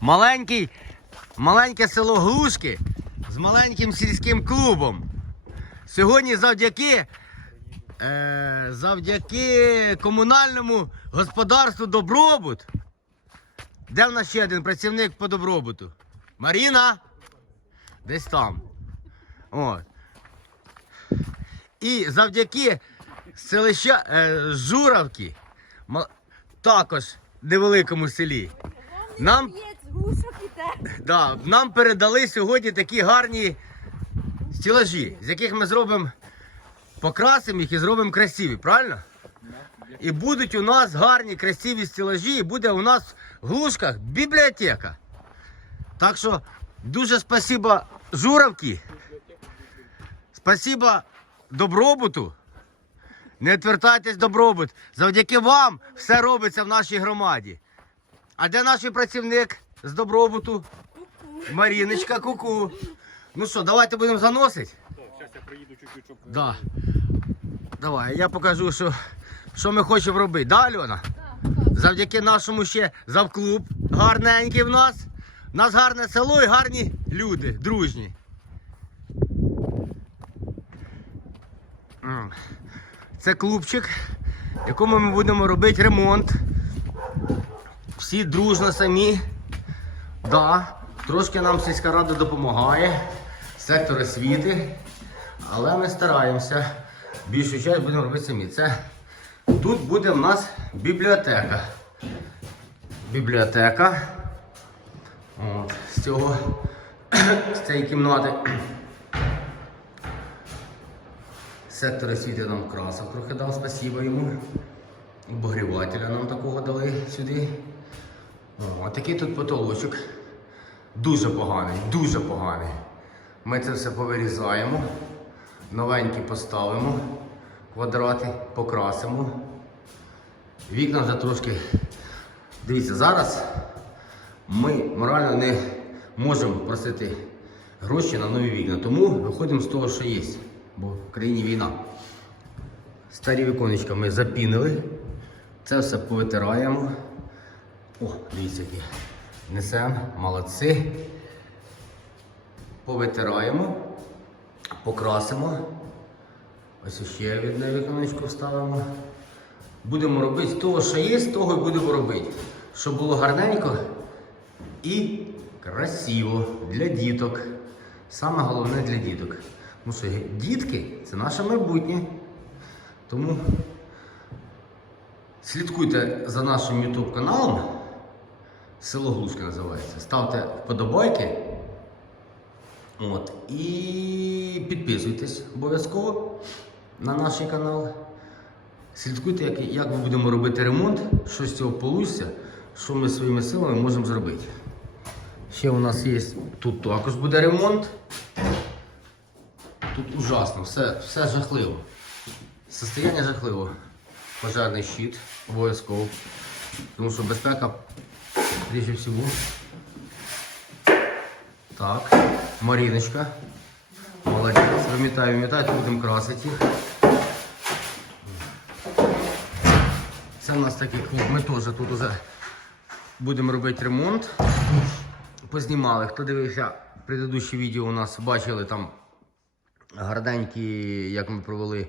Маленький, маленьке село Глушки з маленьким сільським клубом. Сьогодні завдяки, е, завдяки комунальному господарству Добробут. Де в нас ще один працівник по добробуту? Маріна? Десь там. От. І завдяки селища е, Журавки, також невеликому селі. Нам, да, нам передали сьогодні такі гарні стілажі, з яких ми зробимо, покрасимо їх і зробимо красиві, правильно? І будуть у нас гарні красиві стілажі, і буде у нас в глушках бібліотека. Так що дуже спасибо Журавки. Спасибо добробуту. Не відвертайтесь добробут. Завдяки вам все робиться в нашій громаді. А де наш працівник з добробуту? Маріночка, ку-ку. Ну що, давайте будемо заносити? Зараз я приїду чуть-чуть, щоб Да. Давай, я покажу, що, що ми хочемо робити. Да, Альона? Завдяки нашому ще завклуб гарненький в нас. У нас гарне село і гарні люди, дружні. Це клубчик, в якому ми будемо робити ремонт. Всі дружно самі. Да, трошки нам сільська рада допомагає, сектор освіти, але ми стараємося. Більшу часть будемо робити самі. Це тут буде в нас бібліотека. Бібліотека. От, з цього з цієї кімнати. Сектор освіти нам красок трохи дав, спасибо йому. Обогрівателя нам такого дали сюди. О, такий тут потолочок. Дуже поганий, дуже поганий. Ми це все повирізаємо, новенькі поставимо, квадрати покрасимо. Вікна вже трошки. Дивіться, зараз ми морально не можемо просити гроші на нові вікна, тому виходимо з того, що є, бо в країні війна. Старі віконечка ми запінили, це все повитираємо. О, дивіться які. Несемо, молодці. Повитираємо, покрасимо. Ось ще одне віконечко вставимо. Будемо робити того, що є, того і будемо робити. Щоб було гарненько і красиво для діток. Саме головне для діток. Тому що дітки це наше майбутнє. Тому слідкуйте за нашим YouTube каналом. Село Глузьке називається. Ставте вподобайки. От, і підписуйтесь обов'язково на наш канал. Слідкуйте, як, як ми будемо робити ремонт, що з цього вийде, що ми своїми силами можемо зробити. Ще у нас є, тут також буде ремонт. Тут ужасно, все, все жахливо. Состояння жахливо. Пожарний щит обов'язково. Тому що безпека прежде всего. Так, Маріночка. Молодець. Вимітаю, вимітаю, тут будемо красити. їх. Це у нас такий клуб. Ми теж тут уже будемо робити ремонт. Познімали. Хто дивився предыдущі відео у нас, бачили там гарненькі, як ми провели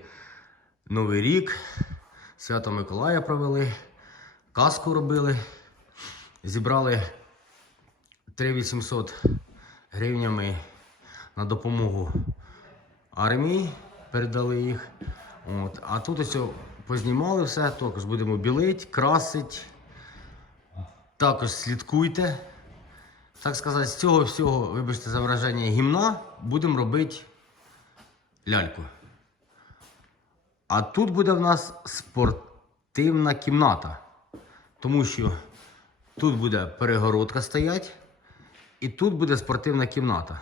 Новий рік. Свято Миколая провели, казку робили. Зібрали 3800 гривнями на допомогу армії, передали їх. От. А тут ось познімали все, також будемо білити, красити. Також слідкуйте. Так сказати, з цього всього, вибачте за враження гімна, будемо робити ляльку. А тут буде в нас спортивна кімната. Тому що тут буде перегородка стоять, і тут буде спортивна кімната.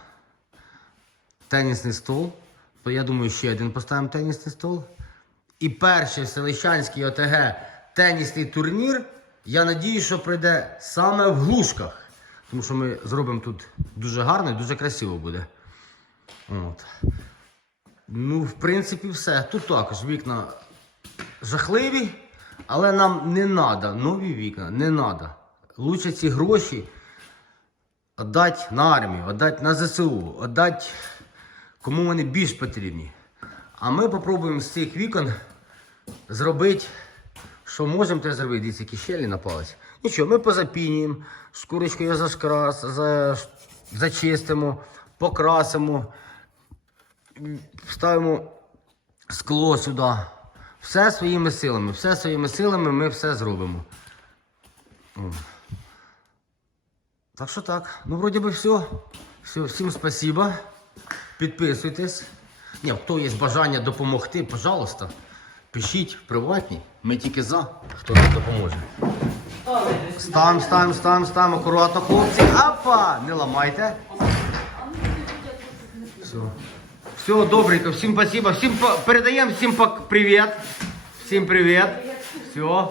Тенісний стол. Я думаю, ще один поставимо тенісний стол. І перший селищанський ОТГ тенісний турнір. Я надію, що прийде саме в глушках. Тому що ми зробимо тут дуже гарно і дуже красиво буде. От. Ну, в принципі, все. Тут також вікна жахливі, але нам не треба нові вікна, не треба. Лучше ці гроші віддати на армію, віддати на ЗСУ, віддати кому вони більш потрібні. А ми попробуємо з цих вікон зробити, що можемо те зробити. Дивіться, які щелі напались. Нічого, ми позапінюємо, шкурочкою зашкрас, за, зачистимо, покрасимо, вставимо скло сюди. Все своїми силами, все своїми силами ми все зробимо. Так що так. Ну, вроді би все. Все, всім спасибо. Підписуйтесь. Ні, хто є бажання допомогти, пожалуйста, пишіть в приватні. Ми тільки за, хто нам допоможе. Ставим, ставим, ставим, ставим, акуратно, хлопці. Апа! Не ламайте. Все. Все, добренько, всім спасибо. Всім передаємо всім привіт. Всім привіт. Все.